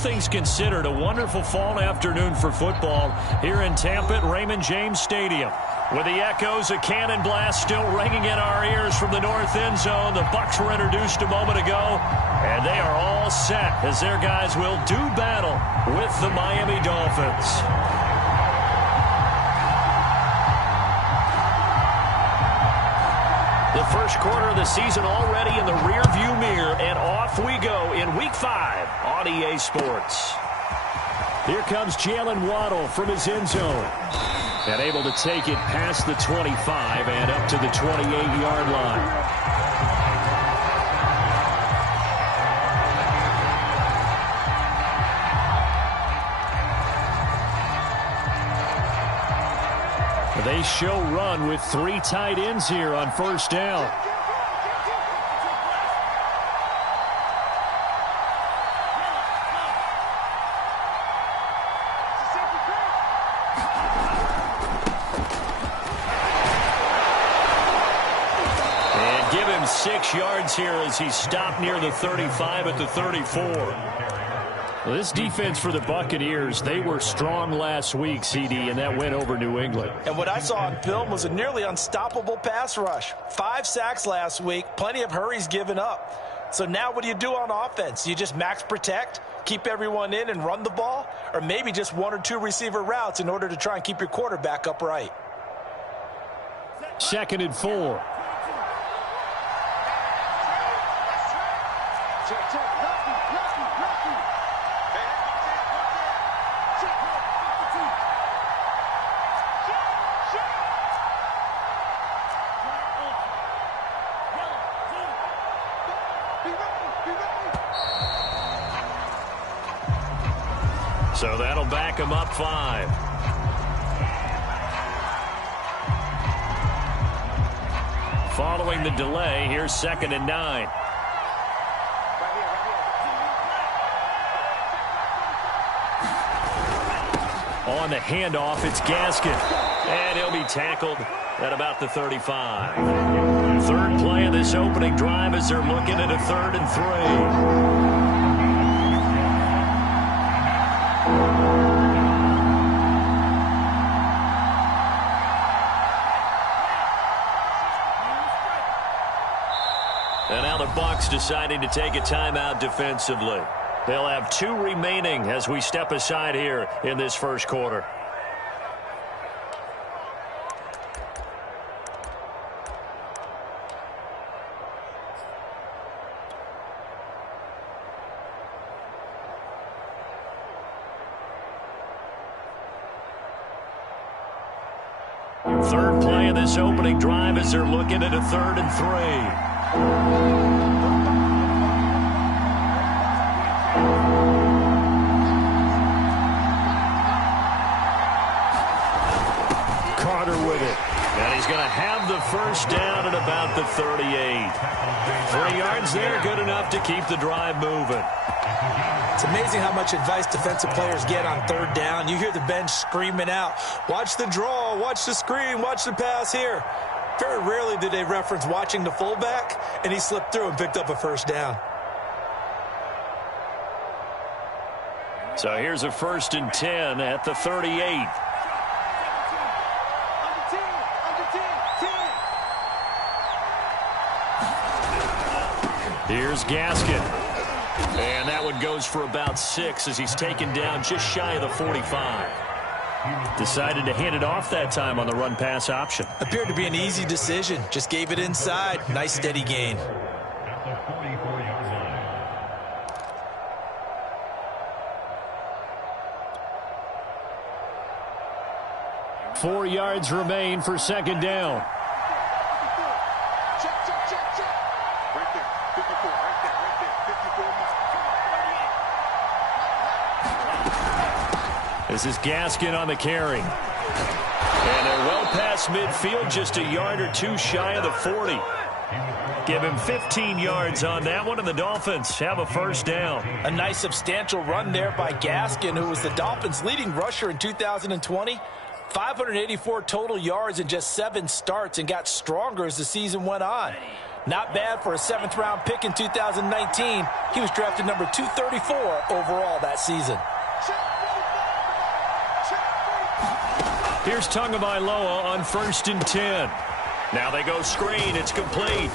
things considered, a wonderful fall afternoon for football here in Tampa at Raymond James Stadium. With the echoes of cannon blast still ringing in our ears from the north end zone, the Bucs were introduced a moment ago, and they are all set as their guys will do battle with the Miami Dolphins. The first quarter of the season already in the rearview mirror, and off we go in Week 5 on EA Sports. Here comes Jalen Waddle from his end zone. And able to take it past the 25 and up to the 28-yard line. They show run with 3 tight ends here on first down. And give him 6 yards here as he stopped near the 35 at the 34. Well, this defense for the Buccaneers, they were strong last week, CD, and that went over New England. And what I saw on film was a nearly unstoppable pass rush. 5 sacks last week, plenty of hurries given up. So now what do you do on offense? You just max protect, keep everyone in and run the ball, or maybe just 1 or 2 receiver routes in order to try and keep your quarterback upright. 2nd and 4. So that'll back him up 5. Following the delay, here's 2nd and 9. On the handoff, it's Gaskin. And he'll be tackled at about the 35. 3rd play of this opening drive as they're looking at a 3rd and 3. And now the Bucs deciding to take a timeout defensively. They'll have 2 remaining as we step aside here in this first quarter. Third play of this opening drive as they're looking at a 3rd and 3. Carter with it. And he's going to have the first down at about the 38. 3 yards there, good enough to keep the drive moving. It's amazing how much advice defensive players get on 3rd down. You hear the bench screaming out, watch the draw, watch the screen, watch the pass here. Very rarely do they reference watching the fullback, and he slipped through and picked up a first down. So here's a 1st and 10 at the 38. Here's Gaskin. And that one goes for about 6 as he's taken down just shy of the 45. Decided to hand it off that time on the run-pass option. Appeared to be an easy decision. Just gave it inside. Nice steady gain. Four yards remain for 2nd down. This is Gaskin on the carry. And they're well past midfield, just a yard or 2 shy of the 40. Give him 15 yards on that one, and the Dolphins have a first down. A nice substantial run there by Gaskin, who was the Dolphins' leading rusher in 2020. 584 total yards in just 7 starts and got stronger as the season went on. Not bad for a 7th-round pick in 2019. He was drafted number 234 overall that season. Here's Tagovailoa on 1st and 10. Now they go screen. It's complete.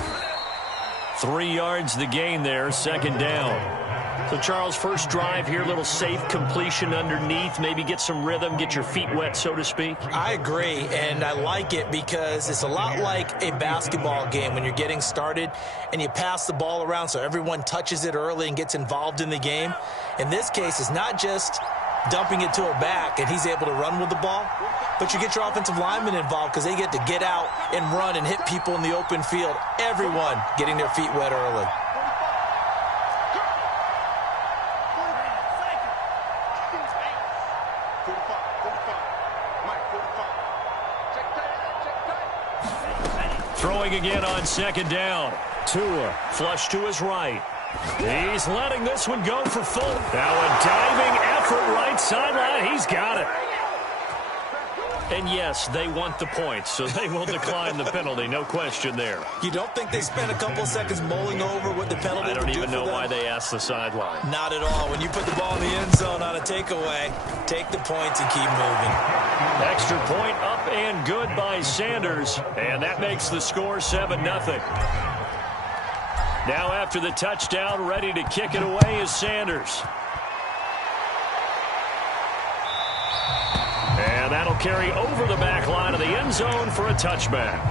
3 yards the gain there, 2nd down. So, Charles, first drive here, little safe completion underneath. Maybe get some rhythm, get your feet wet, so to speak. I agree, and I like it because it's a lot like a basketball game when you're getting started and you pass the ball around so everyone touches it early and gets involved in the game. In this case, it's not just dumping it to a back and he's able to run with the ball, but you get your offensive linemen involved because they get to get out and run and hit people in the open field. Everyone getting their feet wet early. Throwing again on 2nd down. Tua flush to his right. He's letting this one go for full. Now a diving effort right sideline. He's got it. And yes, they want the points, so they will decline the penalty. No question there. You don't think they spent a couple seconds mulling over what the penalty would do for them? I don't even know why they asked the sideline. Not at all. When you put the ball in the end zone on a takeaway, take the points and keep moving. Extra point up and good by Sanders, and that makes the score 7-0. Now after the touchdown, ready to kick it away is Sanders. And that'll carry over the back line of the end zone for a touchback.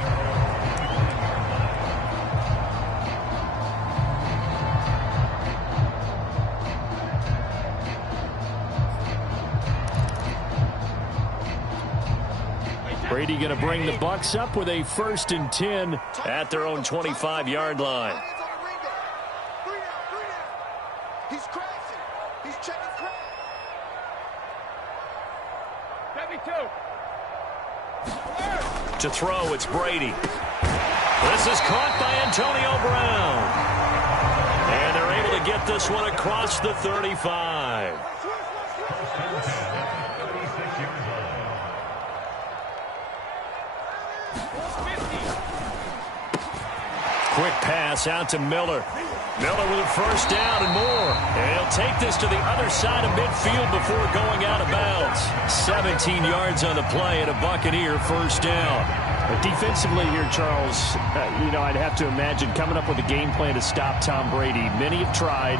Brady going to bring the Bucks up with a 1st and 10 at their own 25-yard line. He's crashing. He's checking crash. To throw, it's Brady. This is caught by Antonio Brown. And they're able to get this one across the 35. Quick pass out to Miller. Miller with a 1st down and more. And he'll take this to the other side of midfield before going out of bounds. 17 yards on the play and a Buccaneer 1st down. But defensively here, Charles, I'd have to imagine coming up with a game plan to stop Tom Brady. Many have tried.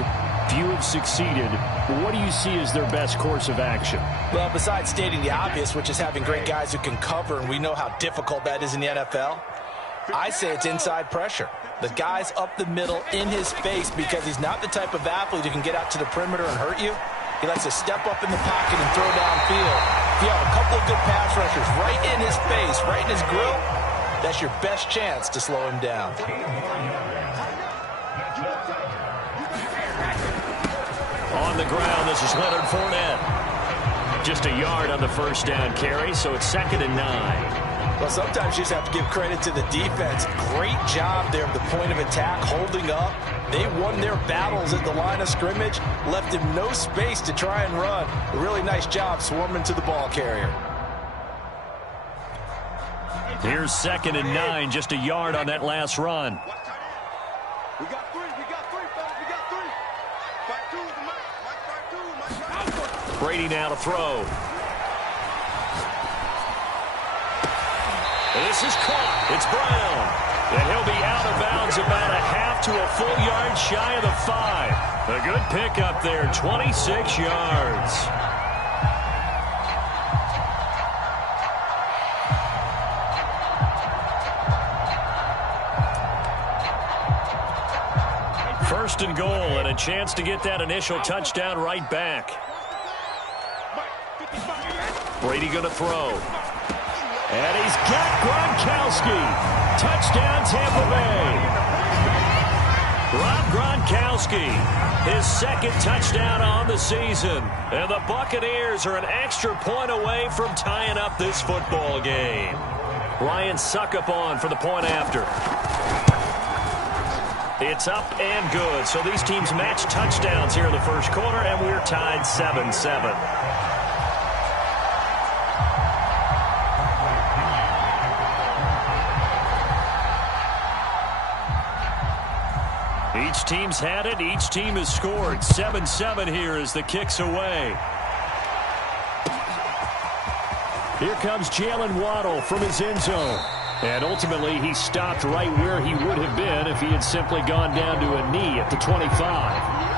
Few have succeeded. But what do you see as their best course of action? Well, besides stating the obvious, which is having great guys who can cover, and we know how difficult that is in the NFL, I say it's inside pressure. The guy's up the middle in his face because he's not the type of athlete who can get out to the perimeter and hurt you. He likes to step up in the pocket and throw downfield. If you have a couple of good pass rushers right in his face, right in his grill, that's your best chance to slow him down. On the ground, this is Leonard Fournette. Just a yard on the 1st down carry, so it's 2nd and 9. Well, sometimes you just have to give credit to the defense. Great job there at the point of attack, holding up. They won their battles at the line of scrimmage, left him no space to try and run. A really nice job swarming to the ball carrier. Here's 2nd and 9, just a yard on that last run. We got three, fellas, we got three. Fight two, Mike. Brady now to throw. This is caught. It's Brown. And he'll be out of bounds about a half to a full yard shy of the 5. A good pickup there, 26 yards. First and goal, and a chance to get that initial touchdown right back. Brady going to throw. And he's got Gronkowski. Touchdown, Tampa Bay. Rob Gronkowski, his 2nd touchdown on the season. And the Buccaneers are an extra point away from tying up this football game. Ryan Suckup on for the point after. It's up and good. So these teams match touchdowns here in the 1st quarter, and we're tied 7-7. Each team's had it. Each team has scored. 7-7 here as the kick's away. Here comes Jalen Waddle from his end zone. And ultimately, he stopped right where he would have been if he had simply gone down to a knee at the 25.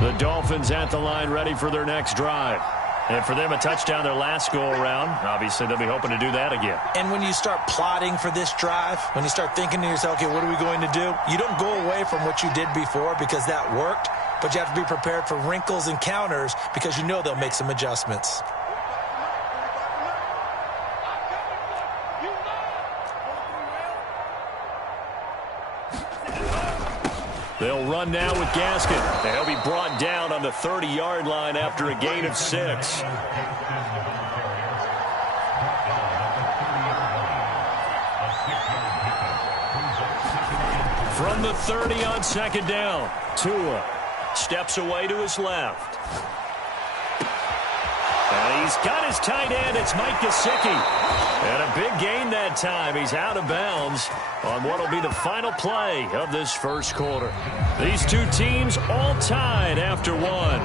The Dolphins at the line ready for their next drive. And for them, a touchdown their last go-around. Obviously, they'll be hoping to do that again. And when you start plotting for this drive, when you start thinking to yourself, okay, what are we going to do? You don't go away from what you did before because that worked, but you have to be prepared for wrinkles and counters because you know they'll make some adjustments. They'll run now with Gaskin. And he'll be brought down on the 30-yard line after a gain of 6. From the 30 on second down, Tua steps away to his left. And he's got his tight end. It's Mike Gesicki. And a big gain that time. He's out of bounds on what will be the final play of this first quarter. These two teams all tied after one.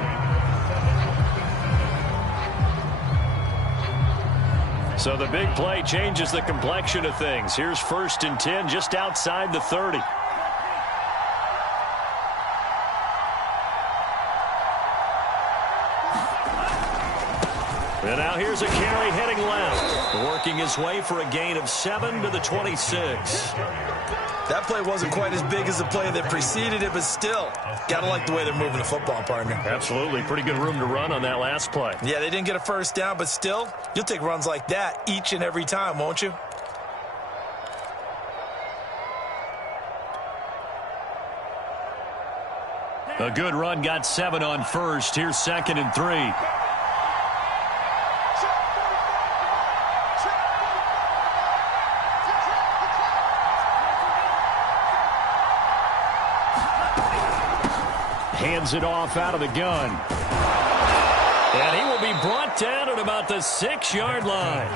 So the big play changes the complexion of things. Here's 1st and 10 just outside the 30. And now here's a carry heading left, working his way for a gain of 7 to the 26. That play wasn't quite as big as the play that preceded it, but still, gotta like the way they're moving the football, partner. Absolutely. Pretty good room to run on that last play. Yeah, they didn't get a first down, but still, you'll take runs like that each and every time, won't you? A good run, got 7 on first. Here's 2nd and 3. Hands it off out of the gun. And he will be brought down at about the 6-yard line.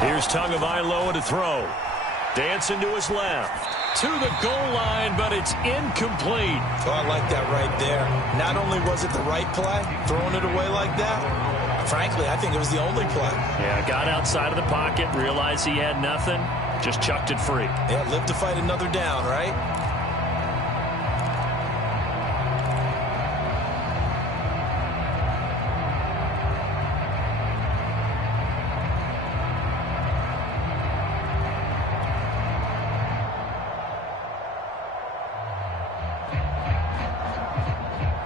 Here's Tagovailoa to throw. Dancing to his left. To the goal line, but it's incomplete. Oh, I like that right there. Not only was it the right play, throwing it away like that, frankly, I think it was the only play. Yeah, got outside of the pocket, realized he had nothing, just chucked it free. Yeah, live to fight another down, right?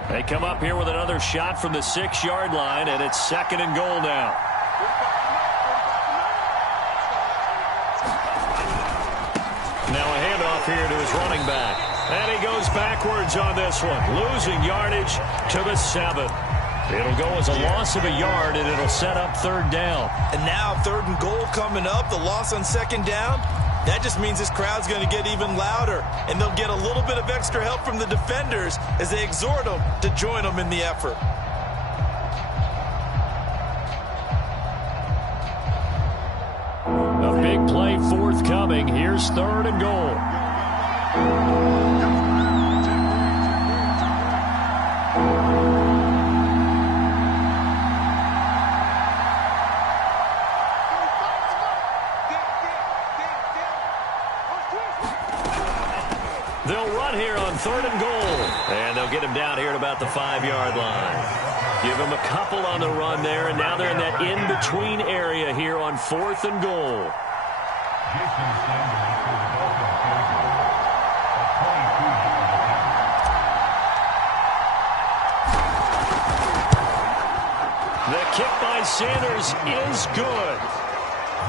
They come up here with another shot from the 6-yard line, and it's 2nd and goal now. Now a handoff here to his running back. And he goes backwards on this one, losing yardage to the 7. It'll go as a loss of a yard, and it'll set up 3rd down. And now 3rd and goal coming up, the loss on 2nd down. That just means this crowd's going to get even louder, and they'll get a little bit of extra help from the defenders as they exhort them to join them in the effort. A big play forthcoming. Here's 3rd and goal. They'll run here on 3rd and goal. And they'll get him down here at about the 5-yard line. Give him a couple on the run there, and now they're in that in-between area here on 4th and goal. The kick by Sanders is good.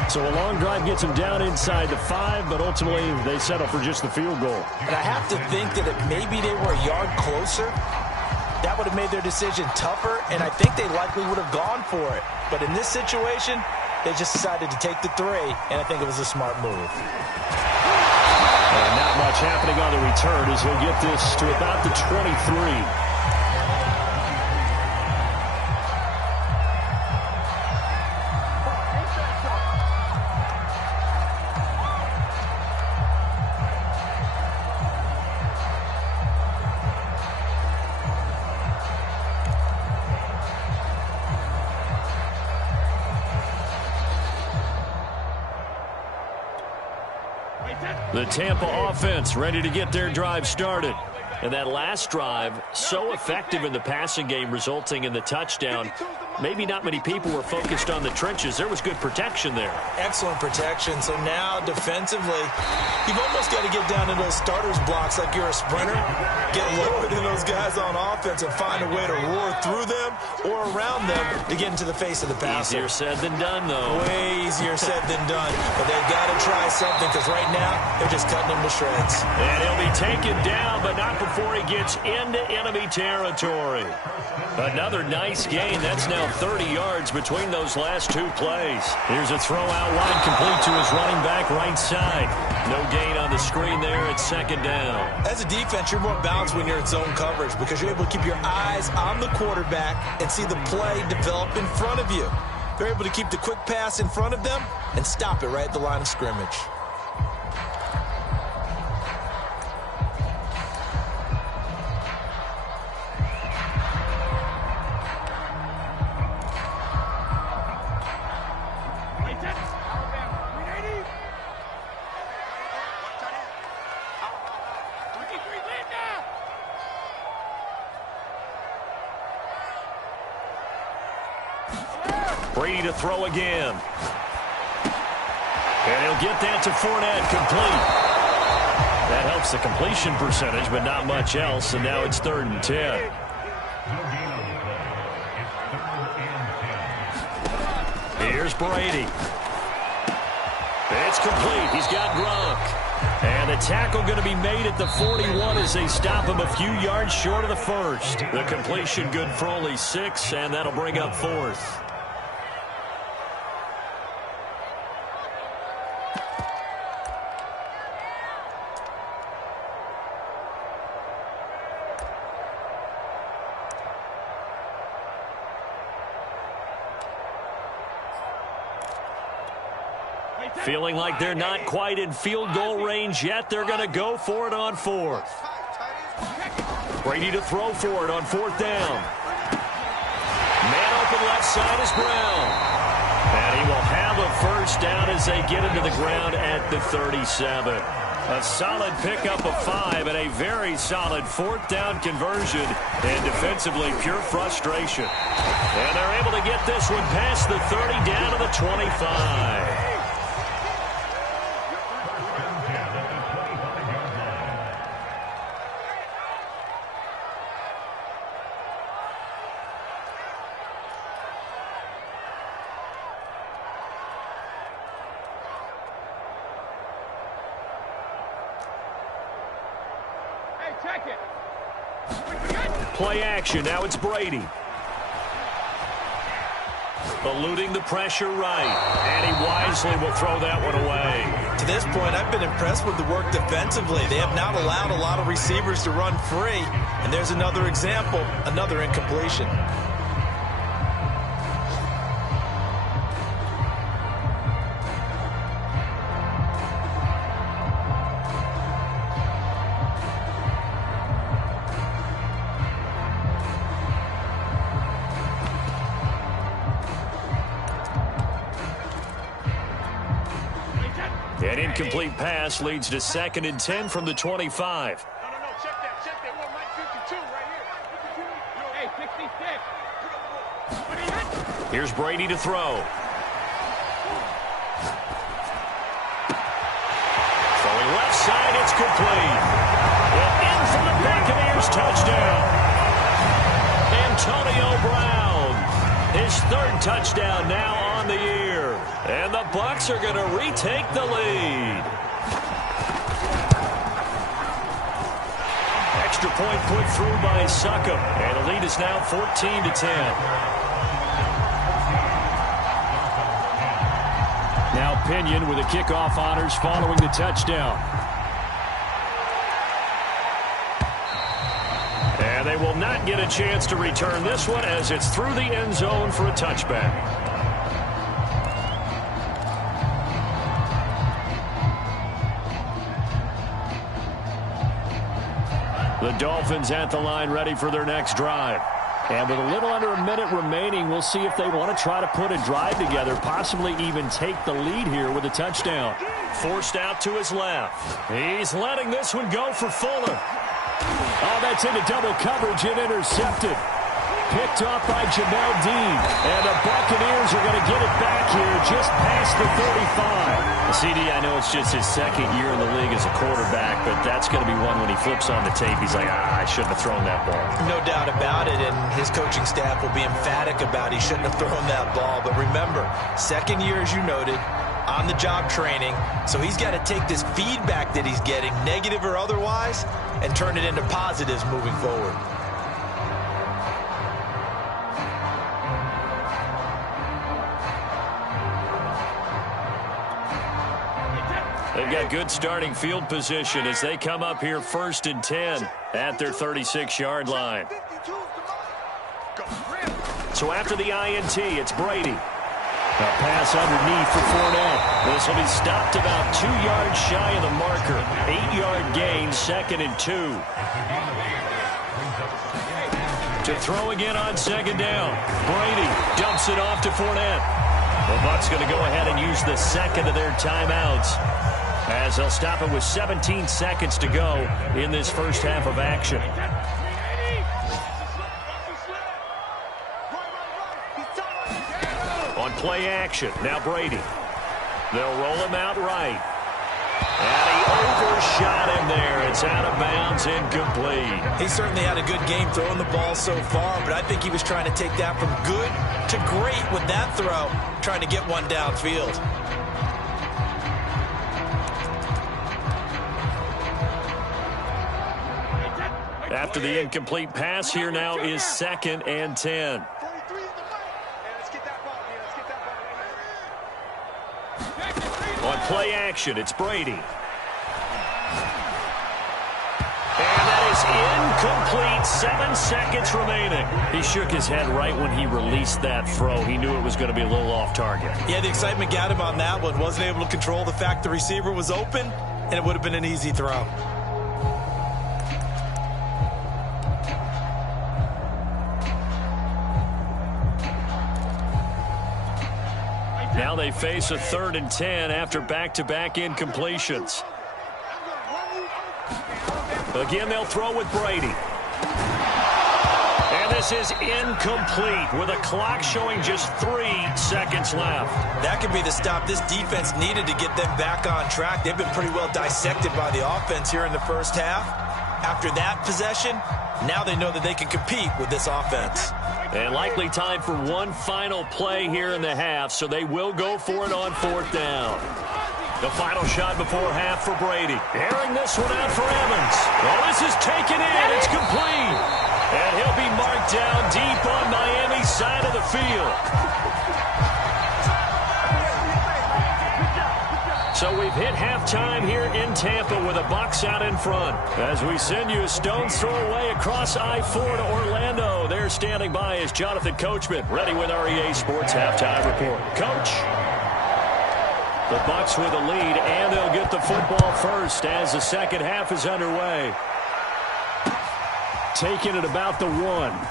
So a long drive gets them down inside the 5, but ultimately they settle for just the field goal. And I have to think that if maybe they were a yard closer, that would have made their decision tougher, and I think they likely would have gone for it. But in this situation, they just decided to take the 3, and I think it was a smart move. And not much happening on the return as he'll get this to about the 23. The Tampa offense ready to get their drive started. And that last drive, so effective in the passing game, resulting in the touchdown. Maybe not many people were focused on the trenches. There was good protection there. Excellent protection. So now, defensively, you've almost got to get down to those starters blocks like you're a sprinter. Get lower than those guys on offense and find a way to roar through them or around them to get into the face of the passer. Easier said than done, though. Way easier said than done. But they've got to try something because right now, they're just cutting him to shreds. And he'll be taken down, but not before he gets into enemy territory. Another nice gain. That's now 30 yards between those last 2 plays. Here's a throw out wide, complete to his running back right side. No gain on the screen there at 2nd down. As a defense, you're more balanced when you're in zone coverage because you're able to keep your eyes on the quarterback and see the play develop in front of you. They're able to keep the quick pass in front of them and stop it right at the line of scrimmage. Brady to throw again. And he'll get that to Fournette, complete. That helps the completion percentage, but not much else, and now it's 3rd and 10. Here's Brady. It's complete. He's got Gronk. And the tackle going to be made at the 41 as they stop him a few yards short of the first. The completion good for only 6, and that'll bring up 4th. Feeling like they're not quite in field goal range yet. They're going to go for it on 4th. Brady to throw for it on 4th down. Man open left side is Brown. And he will have a first down as they get into the ground at the 37. A solid pickup of 5 and a very solid 4th down conversion. And defensively, pure frustration. And they're able to get this one past the 30 down to the 25. Play action. Now it's Brady. Eluding the pressure right. And he wisely will throw that one away. To this point, I've been impressed with the work defensively. They have not allowed a lot of receivers to run free. And there's another example, another incompletion. An incomplete pass leads to 2nd and 10 from the 25. No, check that. One right 52 right here. Hey, 66. Here's Brady to throw. Throwing left side, it's complete. And in from the Buccaneers, touchdown. Antonio Brown, his 3rd touchdown now on the year. And the Bucs are going to retake the lead. extra point put through by Succop. And the lead is now 14-10. Now Pinion with the kickoff honors following the touchdown. And they will not get a chance to return this one as it's through the end zone for a touchback. The Dolphins at the line ready for their next drive. And with a little under a minute remaining, we'll see if they want to try to put a drive together, possibly even take the lead here with a touchdown. Forced out to his left. He's letting this one go for Fuller. Oh, that's into double coverage and intercepted. Picked off by Jamel Dean. And the Buccaneers are going to get it back here just past the 35. CD, I know it's just his second year in the league as a quarterback, but that's going to be one when he flips on the tape. He's like, I shouldn't have thrown that ball. No doubt about it, and his coaching staff will be emphatic about he shouldn't have thrown that ball. But remember, second year, as you noted, on-the-job training, so he's got to take this feedback that he's getting, negative or otherwise, and turn it into positives moving forward. They've got good starting field position as they come up here 1st and 10 at their 36-yard line. So after the INT, it's Brady. A pass underneath for Fournette. This will be stopped about 2 yards shy of the marker. 8-yard gain, 2nd and 2. To throw again on 2nd down. Brady dumps it off to Fournette. The Bucs going to go ahead and use the second of their timeouts, as they'll stop it with 17 seconds to go in this first half of action. On play action, now Brady. They'll roll him out right. And he overshot him there. It's out of bounds, incomplete. He certainly had a good game throwing the ball so far, but I think he was trying to take that from good to great with that throw, trying to get one downfield. After the incomplete pass, here now is 2nd and 10. On play action, it's Brady. And that is incomplete. 7 seconds remaining. He shook his head right when he released that throw. He knew it was going to be a little off target. Yeah, the excitement got him on that one. Wasn't able to control the fact the receiver was open, and it would have been an easy throw. Now they face a 3rd and 10 after back-to-back incompletions. Again, they'll throw with Brady. And this is incomplete with a clock showing just 3 seconds left. That could be the stop this defense needed to get them back on track. They've been pretty well dissected by the offense here in the first half. After that possession, now they know that they can compete with this offense. And likely time for one final play here in the half, so they will go for it on 4th down. The final shot before half for Brady. Airing this one out for Evans. Well, this is taken in. It's complete. And he'll be marked down deep on Miami's side of the field. So we've hit halftime here in Tampa with the Bucs out in front. As we send you a stone's throw away across I-4 to Orlando. There standing by is Jonathan Coachman, ready with our EA Sports Halftime Report. Coach. The Bucs with a lead, and they'll get the football first as the second half is underway. Taking it about the 1.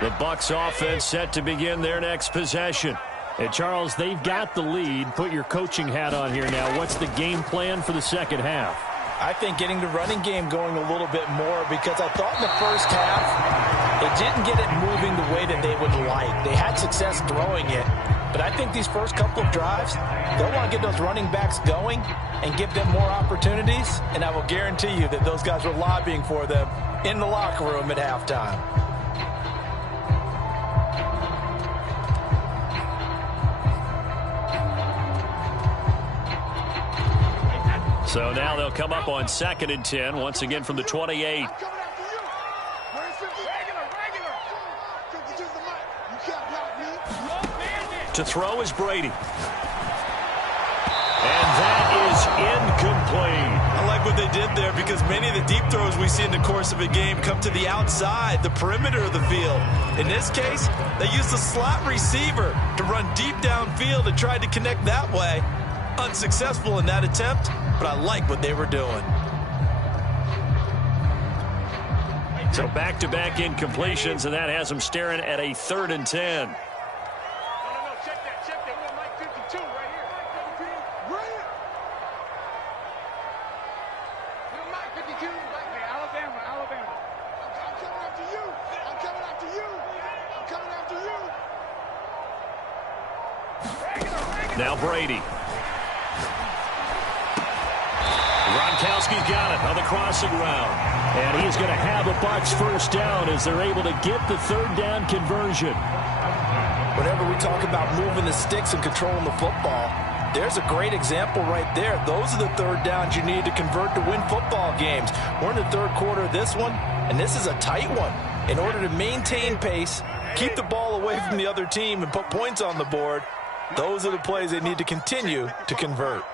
The Bucs offense set to begin their next possession. And Charles, they've got the lead. Put your coaching hat on here now. What's the game plan for the second half? I think getting the running game going a little bit more, because I thought in the first half They didn't get it moving the way that they would like. They had success throwing it, but I think these first couple of drives, they'll want to get those running backs going and give them more opportunities, and I will guarantee you that those guys were lobbying for them in the locker room at halftime. So now they'll come up on 2nd and 10, once again from the 28. To throw is Brady. And that is incomplete. I like what they did there because many of the deep throws we see in the course of a game come to the outside, the perimeter of the field. In this case, they used the slot receiver to run deep downfield and tried to connect that way. Unsuccessful in that attempt, but I like what they were doing. So back-to-back incompletions, and that has them staring at a 3rd and 10. Now Brady. Gronkowski's got it on the crossing route. And he's going to have a Bucs first down as they're able to get the 3rd down conversion. Whenever we talk about moving the sticks and controlling the football, there's a great example right there. Those are the 3rd downs you need to convert to win football games. We're in the 3rd quarter of this one, and this is a tight one. In order to maintain pace, keep the ball away from the other team, and put points on the board, those are the plays they need to continue to convert.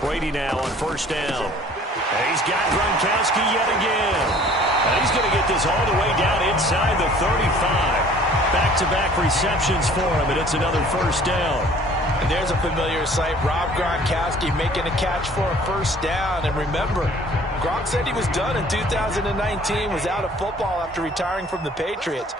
Brady now on 1st down. And he's got Gronkowski yet again. And he's going to get this all the way down inside the 35. Back-to-back receptions for him, and it's another 1st down. And there's a familiar sight. Rob Gronkowski making a catch for a 1st down. And remember, Gronk said he was done in 2019, was out of football after retiring from the Patriots.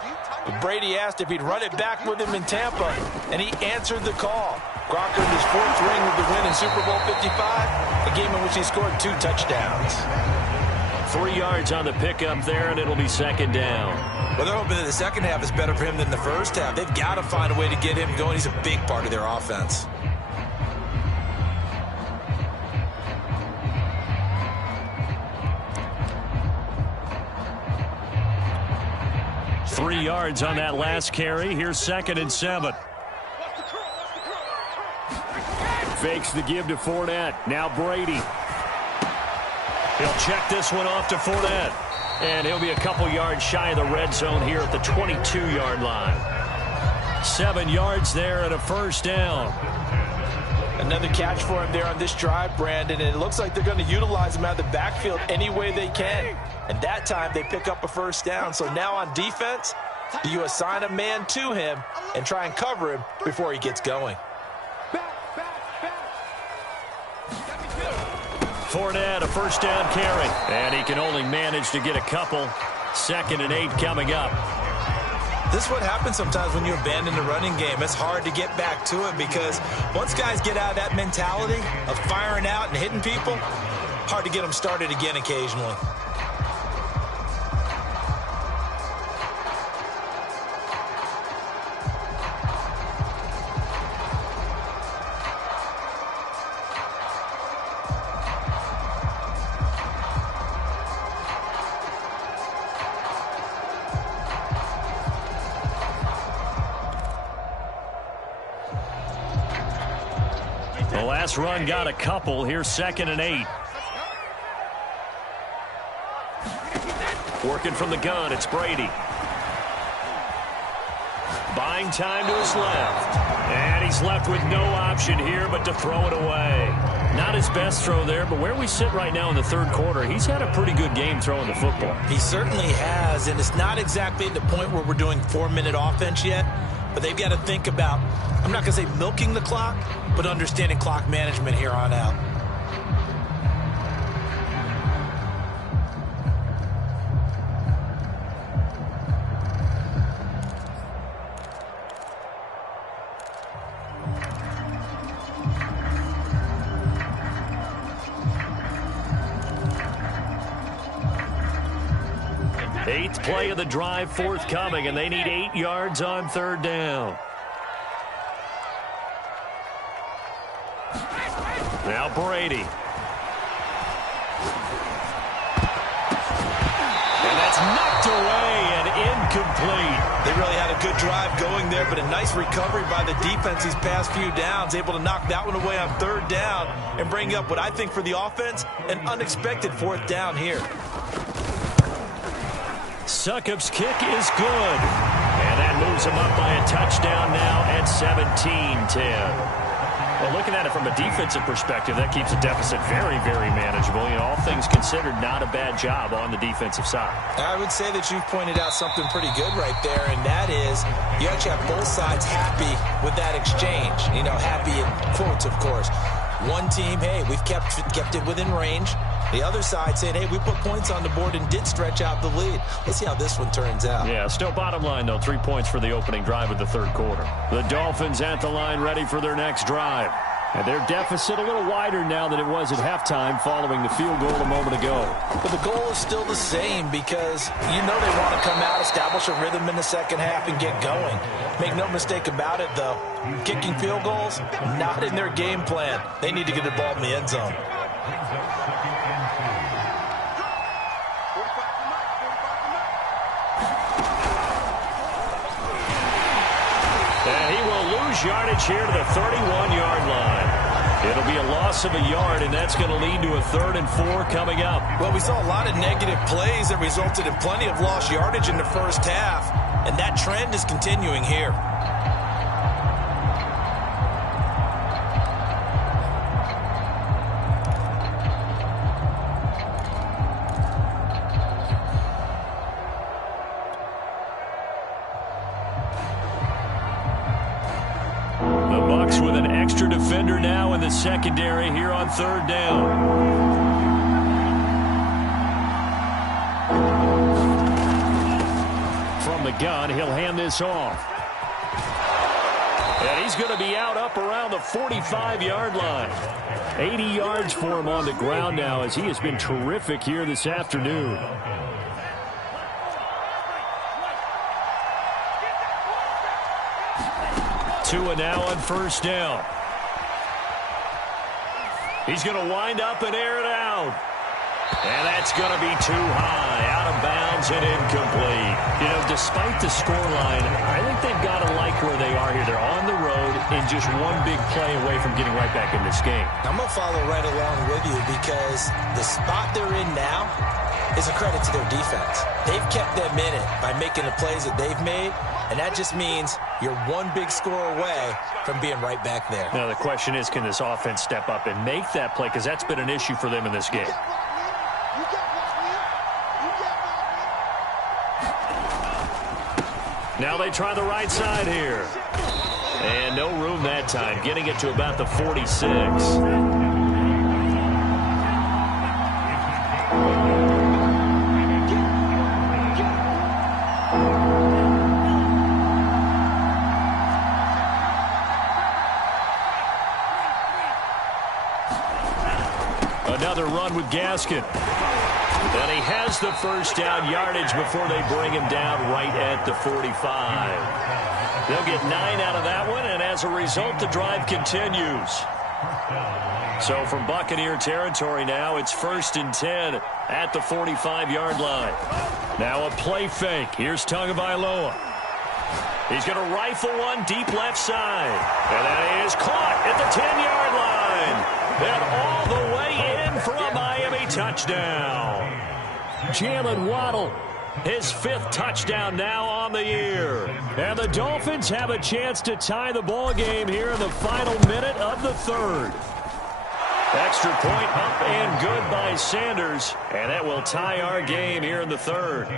But Brady asked if he'd run it back with him in Tampa, and he answered the call. Gronk earned his 4th ring with the win in Super Bowl 55, a game in which he scored 2 touchdowns. 3 yards on the pickup there, and it'll be 2nd down. Well, they're hoping that the second half is better for him than the first half. They've got to find a way to get him going. He's a big part of their offense. Three yards on that last carry. Here's 2nd and 7. Fakes the give to Fournette. Now Brady. He'll check this one off to Fournette. And he'll be a couple yards shy of the red zone here at the 22-yard line. 7 yards there and a 1st down. Another catch for him there on this drive, Brandon, and it looks like they're going to utilize him out of the backfield any way they can. And that time they pick up a 1st down. So now on defense, do you assign a man to him and try and cover him before he gets going? Fournette, a 1st down carry. And he can only manage to get a couple. 2nd and 8 coming up. This is what happens sometimes when you abandon the running game. It's hard to get back to it because once guys get out of that mentality of firing out and hitting people, hard to get them started again occasionally. The last run got a couple. Here's 2nd and 8. Working from the gun, it's Brady. Buying time to his left. And he's left with no option here but to throw it away. Not his best throw there, but where we sit right now in the 3rd quarter, he's had a pretty good game throwing the football. He certainly has, and it's not exactly at the point where we're doing 4-minute offense yet, but they've got to think about, I'm not going to say milking the clock, but understanding clock management here on out. 8th play of the drive forthcoming, and they need 8 yards on 3rd down. Now Brady. And that's knocked away and incomplete. They really had a good drive going there, but a nice recovery by the defense these past few downs, able to knock that one away on 3rd down and bring up what I think for the offense, an unexpected 4th down here. Succop's kick is good. And that moves him up by a touchdown now at 17-10. Well, looking at it from a defensive perspective, that keeps the deficit very, very manageable. You know, all things considered, not a bad job on the defensive side. I would say that you've pointed out something pretty good right there, and that is you actually have both sides happy with that exchange. You know, happy in quotes, of course. One team, hey, we've kept it within range. The other side saying, hey, we put points on the board and did stretch out the lead. Let's see how this one turns out. Yeah, still bottom line, though, 3 points for the opening drive of the 3rd quarter. The Dolphins at the line ready for their next drive. And their deficit a little wider now than it was at halftime following the field goal a moment ago. But the goal is still the same because you know they want to come out, establish a rhythm in the second half, and get going. Make no mistake about it, though. Kicking field goals, not in their game plan. They need to get the ball in the end zone. And he will lose yardage here to the 31-yard line. It'll be a loss of a yard, and that's going to lead to a 3rd and 4 coming up. Well, we saw a lot of negative plays that resulted in plenty of lost yardage in the first half, and that trend is continuing here. With an extra defender now in the secondary here on 3rd down. From the gun, he'll hand this off. And he's going to be out up around the 45-yard line. 80 yards for him on the ground now as he has been terrific here this afternoon. Tua now on 1st down. He's going to wind up and air it out. And that's going to be too high, out of bounds and incomplete. You know, despite the scoreline, I think they've got to like where they are here. They're on the road and just one big play away from getting right back in this game. I'm going to follow right along with you because the spot they're in now is a credit to their defense. They've kept them in it by making the plays that they've made, and that just means you're one big score away from being right back there. Now, the question is, can this offense step up and make that play? Because that's been an issue for them in this game. Now they try the right side here. And no room that time, getting it to about the 46. Another run with Gaskin. And he has the 1st down yardage before they bring him down right at the 45. They'll get 9 out of that one, and as a result, the drive continues. So from Buccaneer territory now, it's 1st and 10 at the 45-yard line. Now a play fake. Here's Tagovailoa. He's going to rifle one deep left side. And that is caught at the 10-yard line. And all the way in for a Miami touchdown. Jalen Waddle, his 5th touchdown now on the year. And the Dolphins have a chance to tie the ball game here in the final minute of the 3rd. Extra point up and good by Sanders. And that will tie our game here in the 3rd.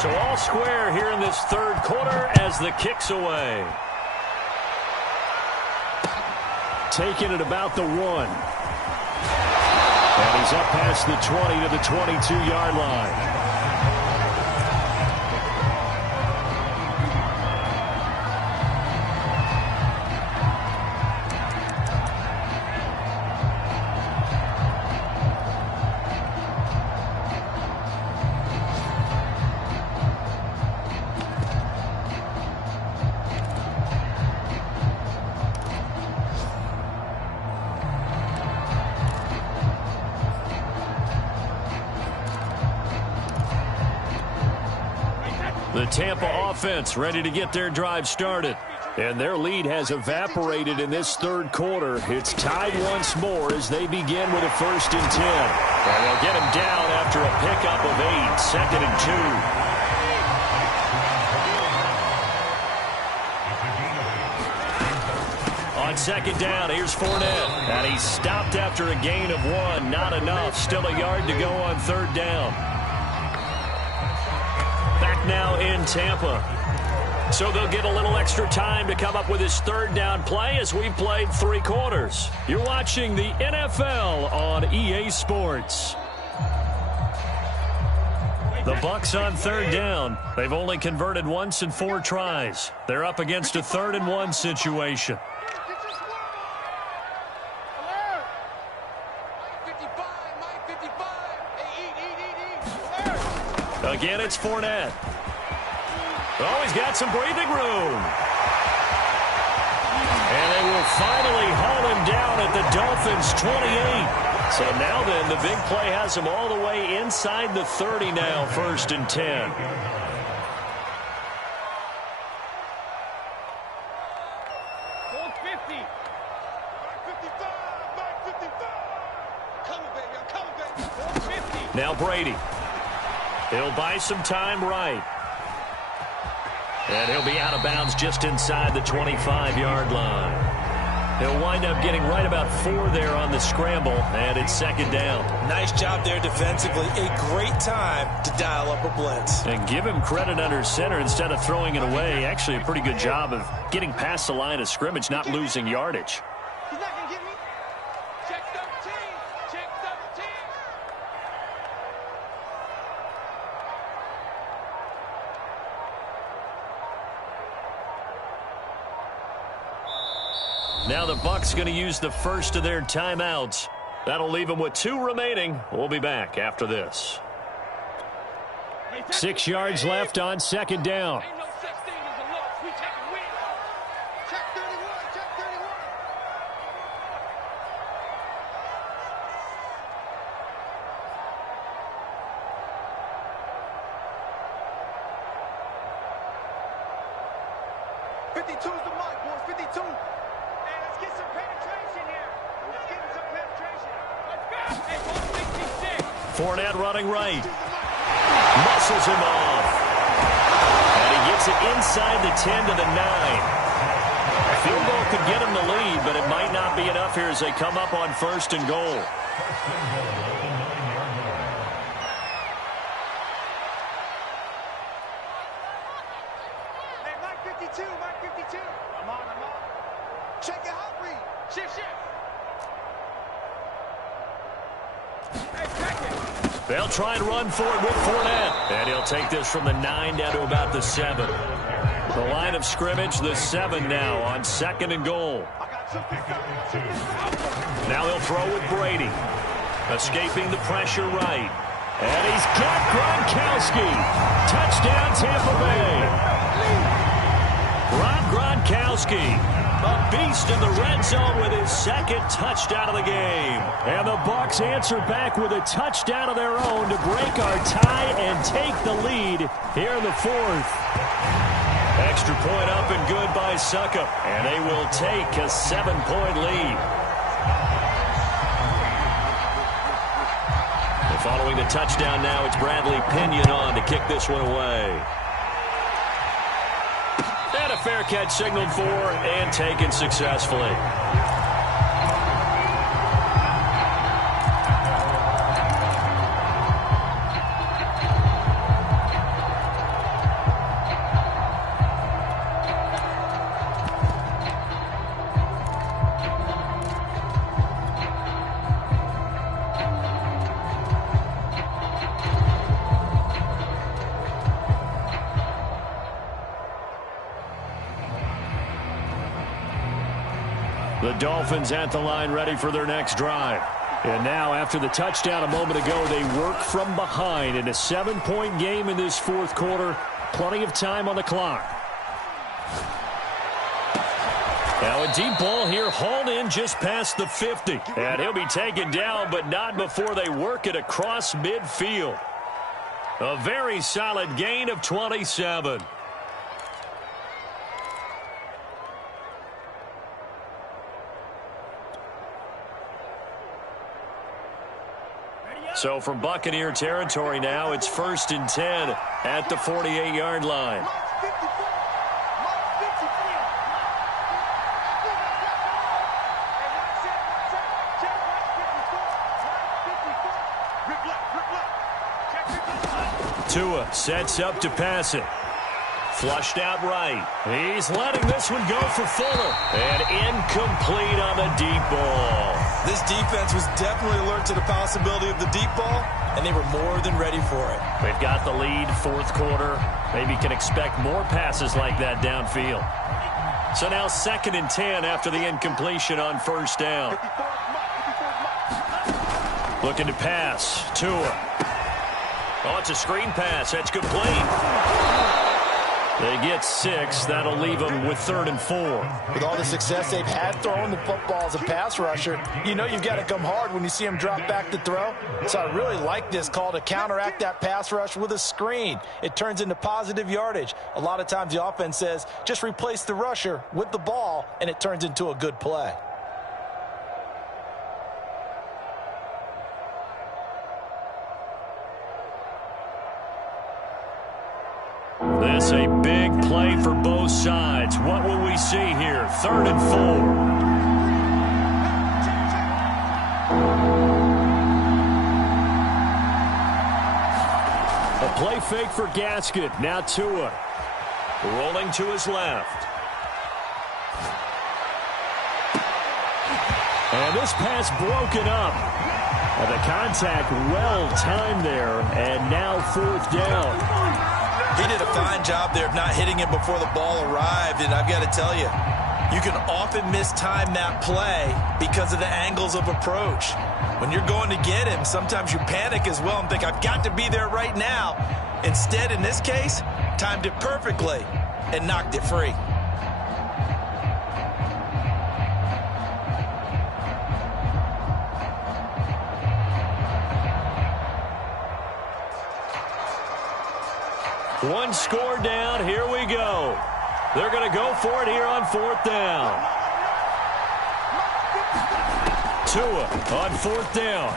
So all square here in this 3rd quarter as the kick's away. Taking it about the 1. And he's up past the 20 to the 22-yard line. Tampa offense ready to get their drive started. And their lead has evaporated in this third quarter. It's tied once more as they begin with a 1st and 10. And they'll get him down after a pickup of 8, 2nd and 2. On 2nd down, here's Fournette. And he's stopped after a gain of 1. Not enough. Still a yard to go on 3rd down. Back now in Tampa. So they'll get a little extra time to come up with his 3rd down play as we've played 3 quarters. You're watching the NFL on EA Sports. The Bucs on 3rd down. They've only converted once in 4 tries. They're up against a 3rd and 1 situation. Again, it's Fournette. Oh, he's got some breathing room. And they will finally haul him down at the Dolphins' 28. So now then, the big play has him all the way inside the 30 now, 1st and 10. Now Brady. He'll buy some time right. And he'll be out of bounds just inside the 25-yard line. He'll wind up getting right about 4 there on the scramble, and it's 2nd down. Nice job there defensively. A great time to dial up a blitz. And give him credit under center instead of throwing it away. Actually, a pretty good job of getting past the line of scrimmage, not losing yardage. He's not going to get me. Check 13. Check 13. Now the Bucs going to use the first of their timeouts. That'll leave them with 2 remaining. We'll be back after this. 6 yards left on 2nd down. Ain't no such thing as a loss. We take a win. Check 31. Check 31. '52's the mark, boys. 52. Get some penetration here. Let's get some penetration. Let's go. Hey, 166. Fournette running right. Muscles him off. And he gets it inside the 10 to the 9. A field goal could get him the lead, but it might not be enough here as they come up on 1st and goal. Hey, Mike 52. Mike 52. I'm on. Check it out, Reed. Shift. Hey, check it. They'll try and run for it with Fournette. And he'll take this from the 9 down to about the 7. The line of scrimmage, the 7 now on 2nd and goal. Now they'll throw with Brady. Escaping the pressure right. And he's got Gronkowski. Touchdown, Tampa Bay. Rob Gronkowski. A beast in the red zone with his 2nd touchdown of the game. And the Bucs answer back with a touchdown of their own to break our tie and take the lead here in the 4th. Extra point up and good by Suckup. And they will take a 7-point lead. And following the touchdown now, it's Bradley Pinion on to kick this one away. And a fair catch signaled for and taken successfully. The Dolphins at the line ready for their next drive. And now, after the touchdown a moment ago, they work from behind in a 7-point game in this 4th quarter. Plenty of time on the clock. Now a deep ball here hauled in just past the 50. And he'll be taken down, but not before they work it across midfield. A very solid gain of 27. So from Buccaneer territory now, it's 1st and 10 at the 48-yard line. Tua sets up to pass it. Flushed out right. He's letting this one go for Fuller. And incomplete on the deep ball. This defense was definitely alert to the possibility of the deep ball, and they were more than ready for it. They've got the lead, 4th quarter. Maybe can expect more passes like that downfield. So now 2nd and 10 after the incompletion on 1st down. Looking to pass. Tua. Oh, it's a screen pass. That's complete. They get 6. That'll leave them with 3rd and 4. With all the success they've had throwing the football as a pass rusher, you know you've got to come hard when you see them drop back to throw. So I really like this call to counteract that pass rush with a screen. It turns into positive yardage. A lot of times the offense says, just replace the rusher with the ball, and it turns into a good play. This a big play for both sides. What will we see here? 3rd and 4. A play fake for Gasket. Now Tua. Rolling to his left. And this pass broken up. And the contact well timed there. And now 4th down. He did a fine job there of not hitting him before the ball arrived, and I've got to tell you, you can often mistime that play because of the angles of approach. When you're going to get him, sometimes you panic as well and think, I've got to be there right now. Instead, in this case, timed it perfectly and knocked it free. One score down. Here we go. They're going to go for it here on 4th down. Tua on 4th down.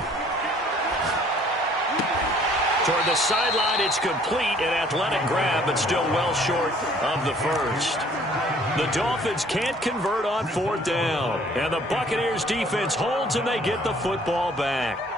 Toward the sideline, it's complete. An athletic grab, but still well short of the first. The Dolphins can't convert on 4th down. And the Buccaneers defense holds and they get the football back.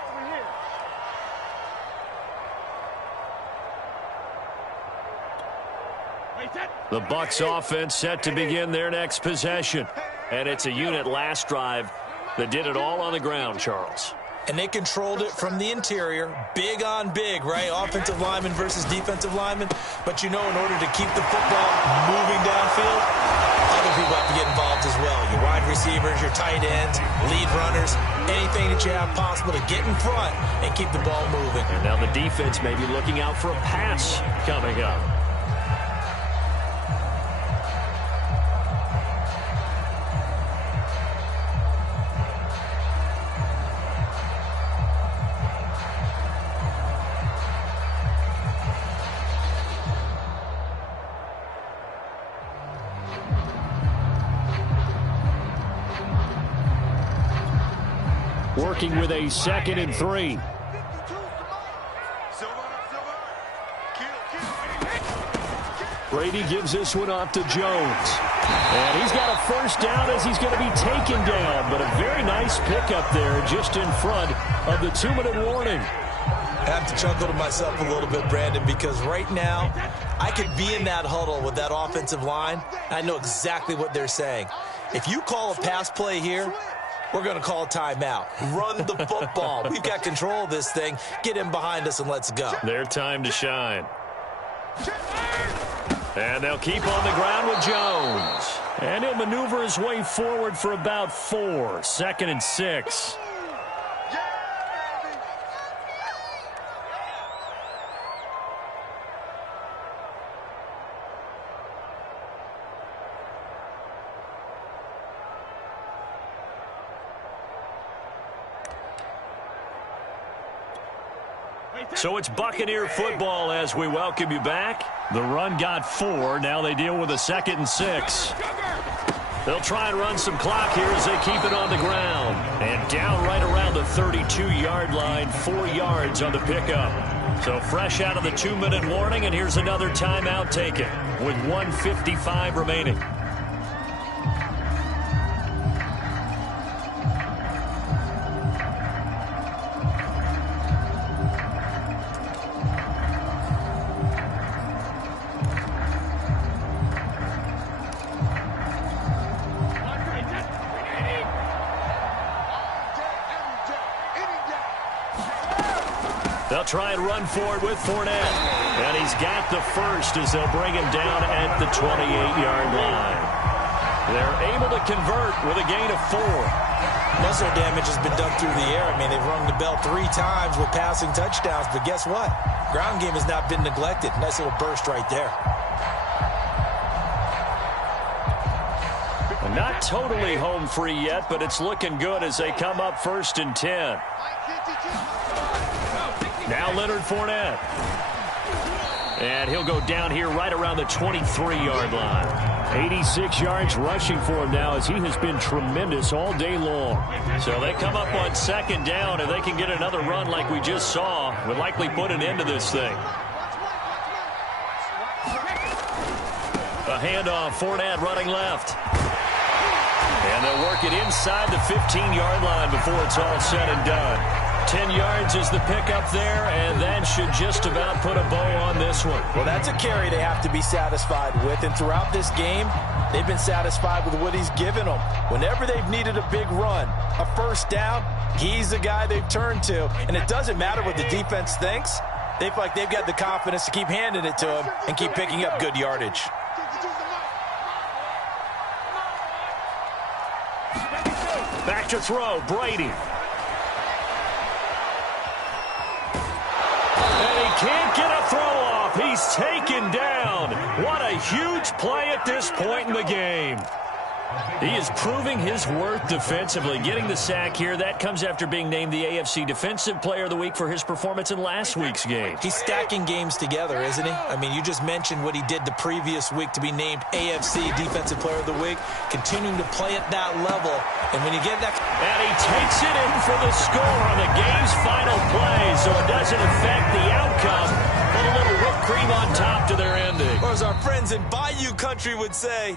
The Bucs offense set to begin their next possession. And it's a unit last drive that did it all on the ground, Charles. And they controlled it from the interior, big on big, right? Offensive lineman versus defensive lineman. But you know, in order to keep the football moving downfield, other people have to get involved as well. Your wide receivers, your tight ends, lead runners, anything that you have possible to get in front and keep the ball moving. And now the defense may be looking out for a pass coming up. Working with a 2nd and 3. Brady gives this one off to Jones. And he's got a 1st down as he's going to be taken down. But a very nice pickup there just in front of the 2-minute warning. I have to chuckle to myself a little bit, Brandon, because right now I could be in that huddle with that offensive line. I know exactly what they're saying. If you call a pass play here, we're going to call a timeout. Run the football. We've got control of this thing. Get him behind us and let's go. Their time to shine. And they'll keep on the ground with Jones. And he'll maneuver his way forward for about 4. 2nd and 6. So it's Buccaneer football as we welcome you back. The run got 4. Now they deal with a 2nd and 6. They'll try and run some clock here as they keep it on the ground. And down right around the 32-yard line, 4 yards on the pickup. So fresh out of the 2-minute warning, and here's another timeout taken with 1:55 remaining. They'll try and run for it with Fournette. And he's got the first as they'll bring him down at the 28-yard line. They're able to convert with a gain of 4. Most of their damage has been done through the air. I mean, they've rung the bell 3 times with passing touchdowns. But guess what? Ground game has not been neglected. Nice little burst right there. Not totally home free yet, but it's looking good as they come up 1st and 10. Now Leonard Fournette. And he'll go down here right around the 23-yard line. 86 yards rushing for him now as he has been tremendous all day long. So they come up on 2nd down, and they can get another run like we just saw. Would likely put an end to this thing. A handoff, Fournette running left. And they'll work it inside the 15-yard line before it's all said and done. 10 yards is the pickup there, and that should just about put a bow on this one. Well, that's a carry they have to be satisfied with, and throughout this game, they've been satisfied with what he's given them. Whenever they've needed a big run, a 1st down, he's the guy they've turned to, and it doesn't matter what the defense thinks. They feel like they've got the confidence to keep handing it to him and keep picking up good yardage. Back to throw, Brady. Can't get a throw off. He's taken down. What a huge play at this point in the game. He is proving his worth defensively. Getting the sack here, that comes after being named the AFC Defensive Player of the Week for his performance in last week's game. He's stacking games together, isn't he? I mean, you just mentioned what he did the previous week to be named AFC Defensive Player of the Week, continuing to play at that level. And when you get that... And he takes it in for the score on the game's final play, so it doesn't affect the outcome. Put a little whipped cream on top to their ending. Or as our friends in Bayou Country would say...